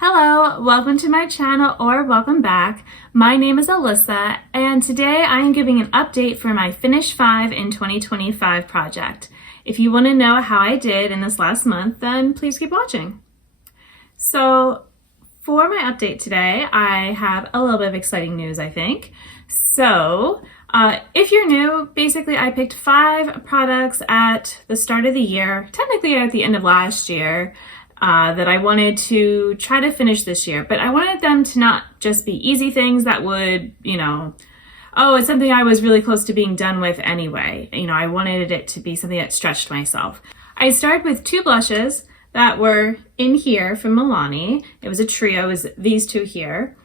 Hello, welcome to my channel or welcome back. My name is Alyssa and today I am giving an update for my Finish 5 in 2025 project. If you want to know how I did in this last month, then please keep watching. So for my update today, I have a little bit of exciting news, I think. So if you're new, basically I picked 5 products at the start of the year, technically at the end of last year, that I wanted to try to finish this year, but I wanted them to not just be easy things that would, it's something I was really close to being done with anyway. I wanted it to be something that stretched myself. I started with 2 blushes that were in here from Milani. It was a trio, it was these 2 here.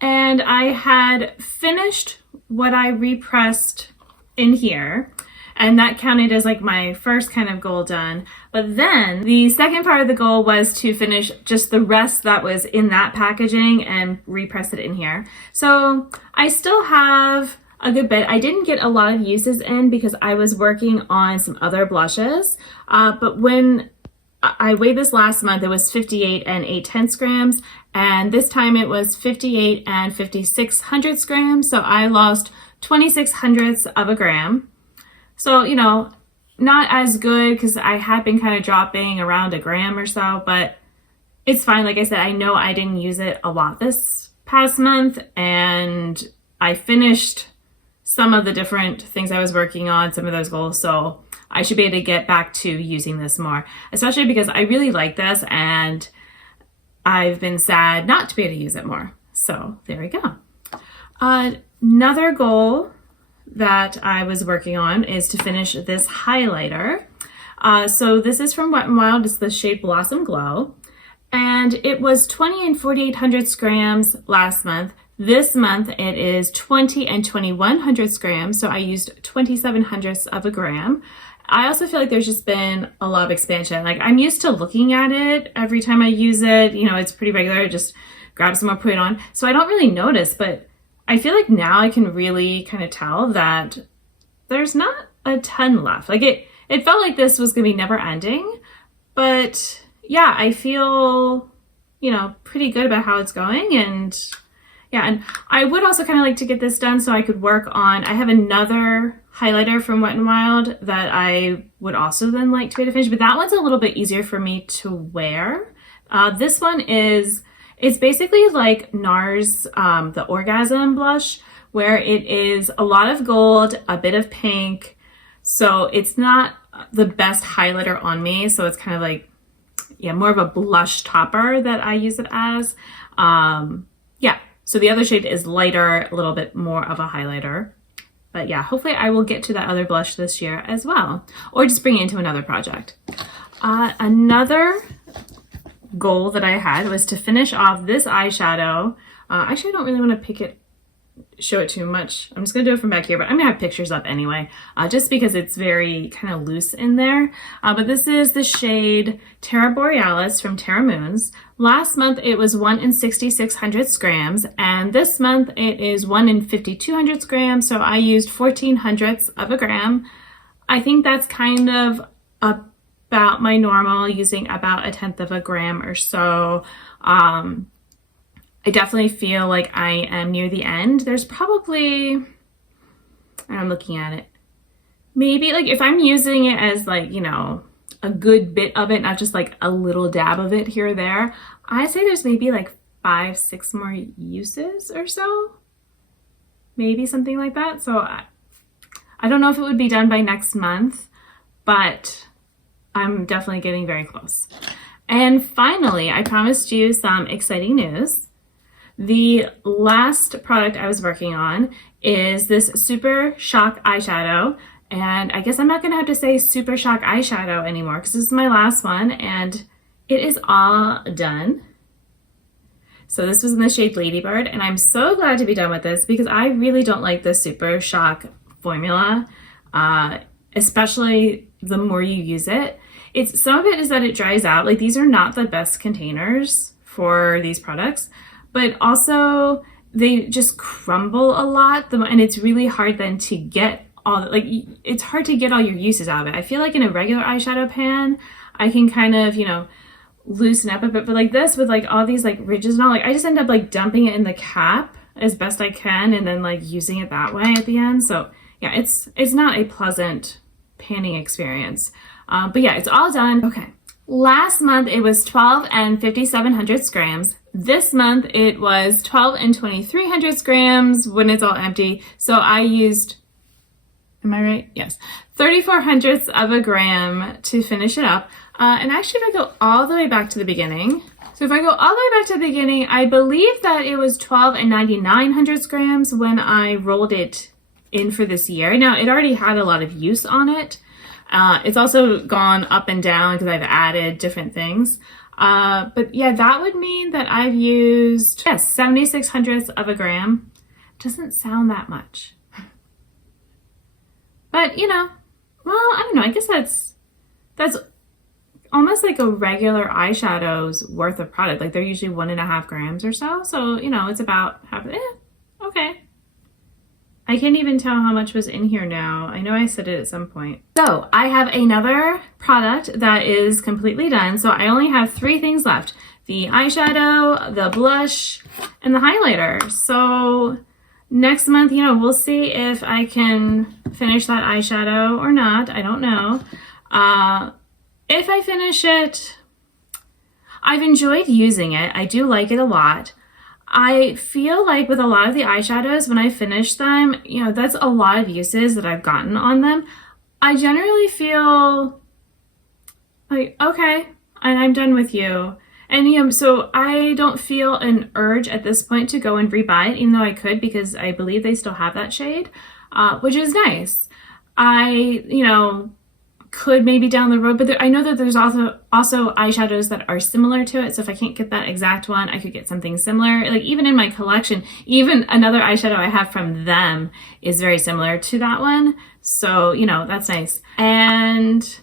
And I had finished what I repressed in here, and that counted as like my first kind of goal done. But then the second part of the goal was to finish just the rest that was in that packaging and repress it in here. So I still have a good bit. I didn't get a lot of uses in because I was working on some other blushes. But when I weighed this last month, it was 58 and 8/10 grams. And this time it was 58 and 56 hundredths grams. So I lost 26 hundredths of a gram. So, not as good because I had been kind of dropping around a gram or so, but it's fine. Like I said, I know I didn't use it a lot this past month, and I finished some of the different things I was working on, some of those goals, so I should be able to get back to using this more, especially because I really like this and I've been sad not to be able to use it more. So there we go. Another goal that I was working on is to finish this highlighter. So this is from Wet n Wild. It's the shade Blossom Glow. And it was 20 and 48 hundredths grams last month. This month it is 20 and 21 hundredths grams. So I used 27 hundredths of a gram. I also feel like there's just been a lot of expansion. Like I'm used to looking at it every time I use it. It's pretty regular. Just grab some more, put it on. So I don't really notice, but I feel like now I can really kind of tell that there's not a ton left. Like it felt like this was going to be never ending, but yeah, I feel, pretty good about how it's going. And yeah, and I would also kind of like to get this done so I could work on, I have another highlighter from Wet n Wild that I would also then like to be able to finish, but that one's a little bit easier for me to wear. This one it's basically like NARS, the Orgasm blush, where it is a lot of gold, a bit of pink. So it's not the best highlighter on me. So it's kind of like, more of a blush topper that I use it as. So the other shade is lighter, a little bit more of a highlighter. But yeah, hopefully I will get to that other blush this year as well, or just bring it into another project. Another goal that I had was to finish off this eyeshadow. Actually, I don't really want to show it too much. I'm just gonna do it from back here, but I'm gonna have pictures up anyway, just because it's very kind of loose in there. But this is the shade Terra Borealis from Terra Moons. Last month it was 1 in 66 hundredths grams, and this month it is 1 in 52 hundredths grams. So I used 14 hundredths of a gram. I think that's kind of about my normal, using about 1/10 of a gram or so. I definitely feel like I am near the end. There's probably, and I'm looking at it, maybe like if I'm using it as like, a good bit of it, not just like a little dab of it here or there, I say there's maybe like 5-6 more uses or so. Maybe something like that. So I don't know if it would be done by next month, but I'm definitely getting very close. And finally, I promised you some exciting news. The last product I was working on is this Super Shock eyeshadow. And I guess I'm not gonna have to say Super Shock eyeshadow anymore because this is my last one and it is all done. So this was in the shade Ladybird, and I'm so glad to be done with this because I really don't like the Super Shock formula, especially the more you use it. Some of it is that it dries out. Like these are not the best containers for these products, but also they just crumble a lot, and it's really hard then to get it's hard to get all your uses out of it. I feel like in a regular eyeshadow pan, I can kind of, loosen up a bit, but like this with like all these like ridges and all, like I just end up like dumping it in the cap as best I can and then like using it that way at the end. So yeah, it's not a pleasant panning experience. But yeah, it's all done. Okay. Last month it was 12 and 5,700 grams. This month it was 12 and 2,300 grams when it's all empty. So I used, am I right? Yes. 3/4 of a gram to finish it up. And actually if I go all the way back to the beginning, so if I go all the way back to the beginning, I believe that it was 12 and 9,900 grams when I rolled it in for this year. Now it already had a lot of use on it. It's also gone up and down because I've added different things. But yeah, that would mean that I've used, yes, 76/100 of a gram. Doesn't sound that much. But you know, well, I don't know, I guess that's almost like a regular eyeshadow's worth of product. Like they're usually 1.5 grams or so. So, you know, it's about half, okay. I can't even tell how much was in here now. I know I said it at some point. So I have another product that is completely done. So I only have 3 things left: the eyeshadow, the blush, and the highlighter. So next month, you know, we'll see if I can finish that eyeshadow or not. I don't know. If I finish it, I've enjoyed using it. I do like it a lot. I feel like with a lot of the eyeshadows, when I finish them, you know, that's a lot of uses that I've gotten on them. I generally feel like, okay, and I'm done with you. And, you know, so I don't feel an urge at this point to go and rebuy it, even though I could, because I believe they still have that shade, which is nice. I, you know, could maybe down the road, but I know that there's also eyeshadows that are similar to it. So if I can't get that exact one, I could get something similar. Like even in my collection, even another eyeshadow I have from them is very similar to that one. So, you know, that's nice. And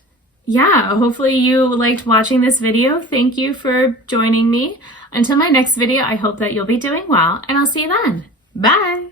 yeah, hopefully you liked watching this video. Thank you for joining me. Until my next video, I hope that you'll be doing well, and I'll see you then. Bye.